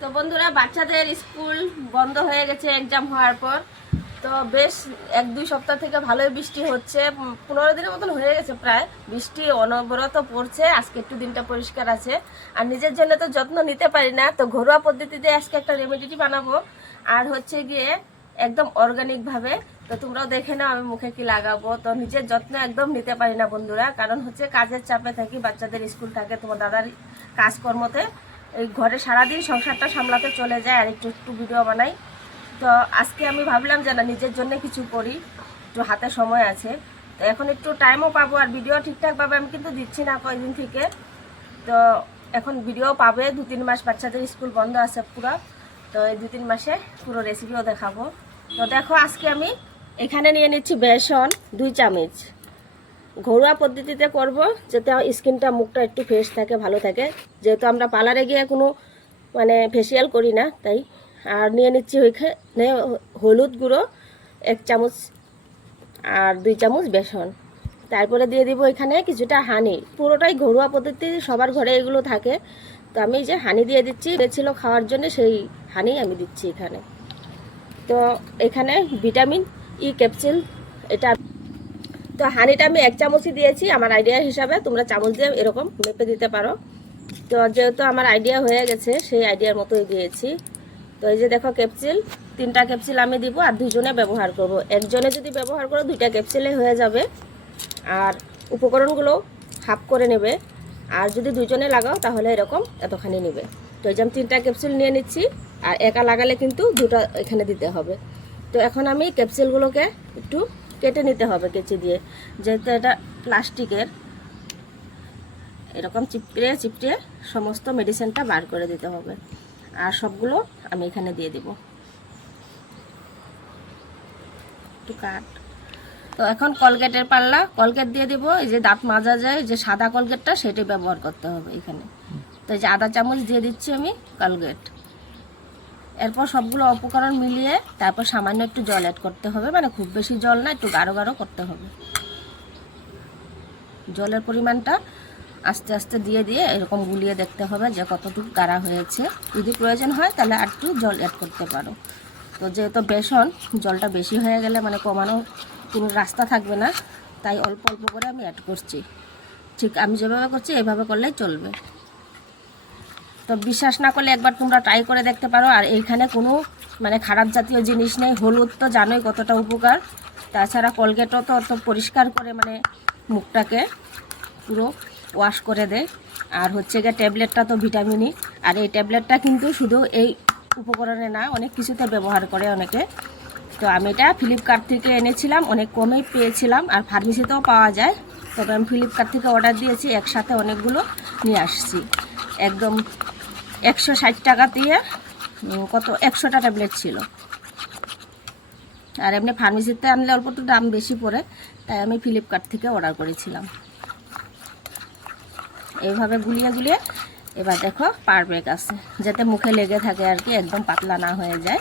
তো বন্ধুরা, বাচ্চাদের স্কুল বন্ধ হয়ে গেছে এক্সাম হওয়ার পর। তো বেশ 1-2 সপ্তাহ থেকে ভালোই বৃষ্টি হচ্ছে, 15 দিনের মতন হয়ে গেছে প্রায়। বৃষ্টি অনবরত পড়ছে। আজকে একটু দিনটা পরিষ্কার আছে। আর নিজের জন্য তো যত্ন নিতে পারি না, তো ঘরোয়া পদ্ধতিতে আজকে একটা রেমেডি বানাবো। আর হচ্ছে গিয়ে একদম অর্গানিকভাবে। তো তোমরাও দেখে নাও আমি মুখে কি লাগাবো। তো নিজের যত্ন একদম নিতে পারি না বন্ধুরা, কারণ হচ্ছে কাজের চাপে থাকি, বাচ্চাদের স্কুল থাকে, তোমার দাদার কাজকর্মতে এই ঘরে সারাদিন সংসারটা সামলাতে চলে যায়, আর একটু একটু ভিডিও বানাই। তো আজকে আমি ভাবলাম যে না, নিজের জন্য কিছু করি, একটু হাতে সময় আছে। তো এখন একটু টাইমও পাবো, আর ভিডিও ঠিকঠাকভাবে আমি কিন্তু দিচ্ছি না কয়েকদিন থেকে। তো এখন ভিডিও পাবে 2-3 মাস, বাচ্চাদের স্কুল বন্ধ আছে পুরো। তো এই 2-3 মাসে পুরো রেসিপিও দেখাবো। তো দেখো, আজকে আমি এখানে নিয়ে নিচ্ছি বেসন 2 চামচ। ঘরোয়া পদ্ধতিতে করব, যাতে স্কিনটা, মুখটা একটু ফ্রেশ থাকে, ভালো থাকে। যেহেতু আমরা পার্লারে গিয়ে কোনো ফেসিয়াল করি না, তাই। আর নিয়ে নিচ্ছি ওইখানে হলুদ গুঁড়ো 1 চামচ, আর 2 চামচ বেসন। তারপরে দিয়ে দিব এখানে কিছুটা হানি। পুরোটাই ঘরোয়া পদ্ধতি, সবার ঘরে এগুলো থাকে। তো আমি যে হানি দিয়ে দিচ্ছি, ছিল খাওয়ার জন্য, সেই হানি আমি দিচ্ছি এখানে। তো এখানে ভিটামিন ই ক্যাপসুল, এটা। তো হানিটা আমি 1 চামচই দিয়েছি আমার আইডিয়া হিসাবে, তোমরা চামচ দিয়ে এরকম মেপে দিতে পারো। তো যেহেতু আমার আইডিয়া হয়ে গেছে, সেই আইডিয়ার মতোই দিয়েছি। তো এই যে দেখো, ক্যাপসুল 3টা ক্যাপসুল আমি দিব, আর 2জনে ব্যবহার করব। একজনে যদি ব্যবহার করো 2টা ক্যাপসুলে হয়ে যাবে। আর উপকরণগুলো হাফ করে নেবে, আর যদি 2জনে লাগাও তাহলে এরকম এতখানি নেবে। তো এই যে আমি 3টা ক্যাপসুল নিয়ে নিচ্ছি, আর একা লাগালে কিন্তু 2টা এখানে দিতে হবে। তো এখন আমি ক্যাপসুলগুলোকে একটু কেটে নিতে হবে কেচি দিয়ে, যেহেতু এটা প্লাস্টিকের। এরকম চিপড়ে চিপড়ে সমস্ত মেডিসিনটা বার করে দিতে হবে। আর সবগুলো আমি এখানে দিয়ে দেব। একটু কাট। তো এখন কলগেটের পাল্লা, কলগেট দিয়ে দেবো। এই যে দাঁত মাজা যায় যে সাদা কলগেটটা, সেটাই ব্যবহার করতে হবে এখানে। তো এই যে আধা চামচ দিয়ে দিচ্ছি আমি কলগেট। এরপর সবগুলো উপকরণ মিলিয়ে তারপর সামান্য একটু জল অ্যাড করতে হবে, খুব বেশি জল না, একটু গাঢ় গাঢ় করতে হবে। জলের পরিমাণটা আস্তে আস্তে দিয়ে দিয়ে এরকম গুলিয়ে দেখতে হবে যে কতটুকু গাঢ়া হয়েছে। যদি প্রয়োজন হয় তাহলে আর একটু জল অ্যাড করতে পারো। তো যেহেতু বেসন, জলটা বেশি হয়ে গেলে কমানোর কোনো রাস্তা থাকবে না, তাই অল্প অল্প করে আমি অ্যাড করছি। ঠিক আমি যেভাবে করছি এভাবে করলেই চলবে। তো বিশ্বাস না করলে একবার তোমরা ট্রাই করে দেখতে পারো। আর এইখানে কোনো খারাপ জাতীয় জিনিস নেই। হলুদ তো জানোই কতটা উপকার, তাছাড়া কলগেটও তো অত পরিষ্কার করে মুখটাকে পুরো ওয়াশ করে দেয়। আর হচ্ছে গিয়ে ট্যাবলেটটা তো ভিটামিনই। আর এই ট্যাবলেটটা কিন্তু শুধু এই উপকরণে না, অনেক কিছুতে ব্যবহার করে অনেকে। তো আমি এটা ফ্লিপকার্ট থেকে এনেছিলাম, অনেক কমেই পেয়েছিলাম, আর ফার্মেসিতেও পাওয়া যায়। তবে আমি ফ্লিপকার্ট থেকে অর্ডার দিয়েছি, একসাথে অনেকগুলো নিয়ে আসছি। একদম 160 টাকা দিয়ে 100টা ট্যাবলেট ছিল। আর এমনি ফার্মেসিতে আনলে অল্প একটু দাম বেশি পড়ে, তাই আমি ফ্লিপকার্ট থেকে অর্ডার করেছিলাম। এইভাবে গুলিয়ে গুলিয়ে এবার দেখো পারফেক্ট আছে, যাতে মুখে লেগে থাকে আর কি, একদম পাতলা না হয়ে যায়।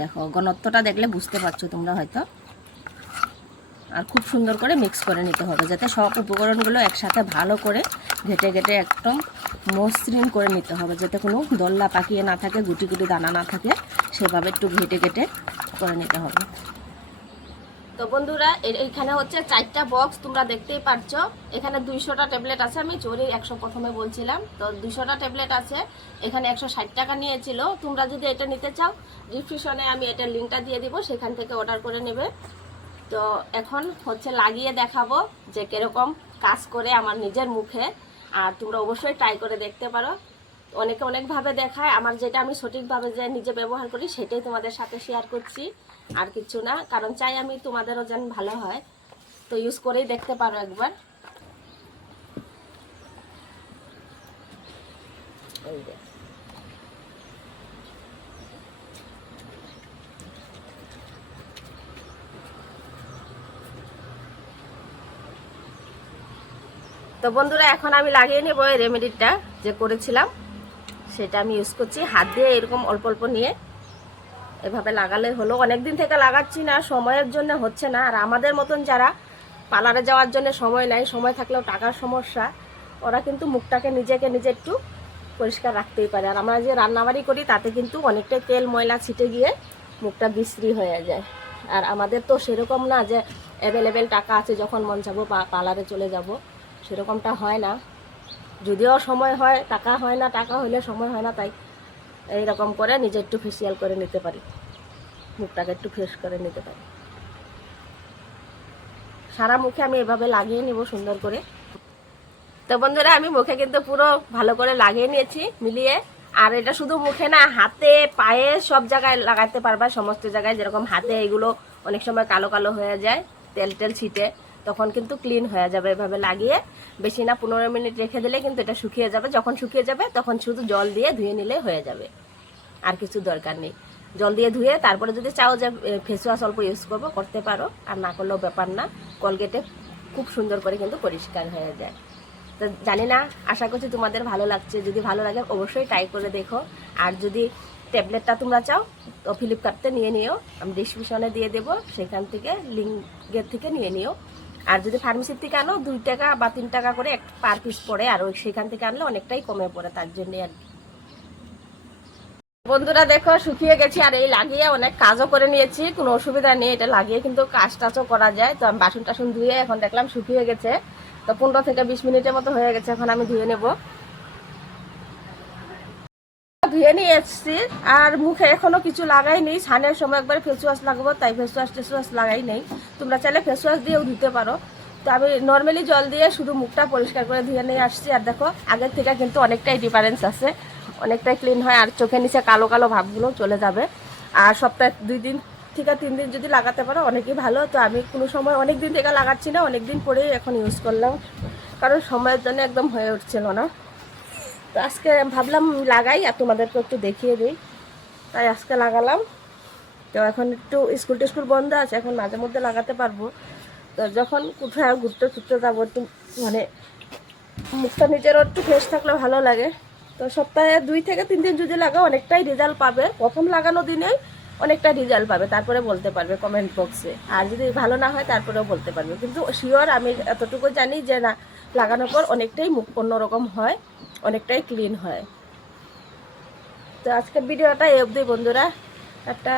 দেখো ঘনত্বটা দেখলে বুঝতে পারছো তোমরা হয়তো। আর খুব সুন্দর করে মিক্স করে নিতে হবে, যাতে সব উপকরণগুলো একসাথে ভালো করে ঘেটে ঘেটে একদম মসৃণ করে নিতে হবে, যাতে কোনো দল্লা পাকিয়ে না থাকে, গুটি গুটি দানা না থাকে। সেভাবে একটু ঘেটে ঘেটে করে নিতে হবে। তো বন্ধুরা, এইখানে হচ্ছে 4টা বক্স, তোমরা দেখতেই পাচ্ছ। এখানে 200টা ট্যাবলেট আছে। আমি চোরি 100 প্রথমে বলছিলাম, তো 200টা ট্যাবলেট আছে। এখানে 160 টাকা নিয়েছিল। তোমরা যদি এটা নিতে চাও, ডিসক্রিপশনে আমি এটার লিঙ্কটা দিয়ে দিব, সেখান থেকে অর্ডার করে নেবে। তো এখন হচ্ছে লাগিয়ে দেখাবো যে কিরকম কাজ করে আমার নিজের মুখে। আর তোমরা অবশ্যই ট্রাই করে দেখতে পারো। অনেকে অনেকভাবে দেখায়, আমার যেটা আমি সঠিকভাবে যে নিজে ব্যবহার করি সেটাই তোমাদের সাথে শেয়ার করছি, আর কিছু না। কারণ চাই আমি তোমাদেরও যেন ভালো হয়। তো ইউজ করেই দেখতে পারো একবার। তো বন্ধুরা, এখন আমি লাগিয়ে নেব এই রেমেডিটা যে করেছিলাম, সেটা আমি ইউজ করছি। হাত দিয়ে এরকম অল্প অল্প নিয়ে এভাবে লাগালে হলো। অনেক দিন থেকে লাগাচ্ছি না, সময়ের জন্য হচ্ছে না। আর আমাদের মতন যারা পার্লারে যাওয়ার জন্য সময় নাই, সময় থাকলেও টাকার সমস্যা, ওরা কিন্তু মুখটাকে নিজেকে নিজে একটু পরিষ্কার রাখতেই পারে। আর আমরা যে রান্নাবাড়ি করি তাতে কিন্তু অনেকটাই তেল ময়লা ছিটে গিয়ে মুখটা বিশ্রী হয়ে যায়। আর আমাদের তো সেরকম না যে অ্যাভেলেবেল টাকা আছে যখন মন যাবো পার্লারে চলে যাব, সেরকমটা হয় না। যদিও সময় হয়, টাকা হয় না, টাকা হলে সময় হয় না, তাই এইরকম করে নিজে একটু ফেসিয়াল করে নিতে পারি, মুখটাকে একটু ফ্রেশ করে নিতে পারি। সারা মুখে আমি এভাবে লাগিয়ে নিব সুন্দর করে। তো বন্ধুরা আমি মুখে কিন্তু পুরো ভালো করে লাগিয়ে নিয়েছি মিলিয়ে। আর এটা শুধু মুখে না, হাতে পায়ে সব জায়গায় লাগাতে পারবা, সমস্ত জায়গায়। যেরকম হাতে এগুলো অনেক সময় কালো কালো হয়ে যায় তেল টেল ছিটে, তখন কিন্তু ক্লিন হয়ে যাবে এভাবে লাগিয়ে। বেশি না 15 মিনিট রেখে দিলে কিন্তু এটা শুকিয়ে যাবে। যখন শুকিয়ে যাবে তখন শুধু জল দিয়ে ধুয়ে নিলে হয়ে যাবে, আর কিছু দরকার নেই। জল দিয়ে ধুয়ে তারপরে যদি চাও যে ফেস ওয়াশ অল্প ইউজ করবো, করতে পারো, আর না করলেও ব্যাপার না। কলগেটে খুব সুন্দর করে কিন্তু পরিষ্কার হয়ে যায়। তো জানি না, আশা করছি তোমাদের ভালো লাগছে। যদি ভালো লাগে অবশ্যই ট্রাই করে দেখো। আর যদি ট্যাবলেটটা তোমরা চাও তো ফ্লিপকার্টে নিয়ে নিও, আমি ডিসক্রিপশনে দিয়ে দেবো, সেখান থেকে লিঙ্কের থেকে নিয়ে নিও। আর যদি ফার্মেসির থেকে আনো 2 টাকা বা 3 টাকা করে পার পিস পড়ে, আর সেখান থেকে আনলে অনেকটাই কমে পড়ে, তার জন্যে আর কি। বন্ধুরা দেখো শুকিয়ে গেছি, আর এই লাগিয়ে অনেক কাজও করে নিয়েছি, কোনো অসুবিধা নেই। এটা লাগিয়ে কিন্তু কাজ টাজও করা যায়। তো আমি বাসন টাসন ধুয়ে এখন দেখলাম শুকিয়ে গেছে। তো 15 থেকে 20 মিনিটের মতো হয়ে গেছে, এখন আমি ধুয়ে নেব। ধুয়ে নিয়ে এসছি, আর মুখে এখনো কিছু লাগাইনি। স্নানের সময় একবার ফেস ওয়াশ লাগাবো, তাই ফেস ওয়াশ লাগাই নেই। তোমরা চাইলে ফেস ওয়াশ দিয়েও ধুতে পারো। তো আমি নর্মালি জল দিয়ে শুধু মুখটা পরিষ্কার করে ধুয়ে নিয়ে আসছি। আর দেখো আগের থেকে কিন্তু অনেকটাই ডিফারেন্স আছে, অনেকটাই ক্লিন হয়। আর চোখের নিচে কালো কালো ভাবগুলো চলে যাবে। আর সপ্তাহে 2 দিন থেকে 3 দিন যদি লাগাতে পারো অনেকই ভালো। তো আমি কোনো সময় অনেক দিন থেকে লাগাচ্ছি না, অনেক দিন পরেই এখন ইউজ করলাম, কারণ সময়ের জন্য একদম হয়ে উঠছিল না। তো আজকে ভাবলাম লাগাই আর তোমাদেরকে একটু দেখিয়ে দিই, তাই আজকে লাগালাম। তো এখন একটু স্কুল টিস্কুল বন্ধ আছে, এখন মাঝে মধ্যে লাগাতে পারবো। তো যখন কোথাও ঘুরতে ছুটতে যাবো, একটু মানে মুখটা নিজেরও একটু ফ্রেশ থাকলে ভালো লাগে। তো সপ্তাহে 2 থেকে 3 দিন যদি লাগাও অনেকটাই রেজাল্ট পাবে। প্রথম লাগানো দিনেই অনেকটা রেজাল্ট পাবে, তারপরে বলতে পারবে কমেন্ট বক্সে। আর যদি ভালো না হয় তারপরেও বলতে পারবে। কিন্তু শিওর আমি এতটুকু জানি যে না, লাগানোর পর অনেকটাই মুখ অন্যরকম হয়, অনেকটাই ক্লিন হয়। তো আজকের ভিডিওটা এই অবধি বন্ধুরা, একটা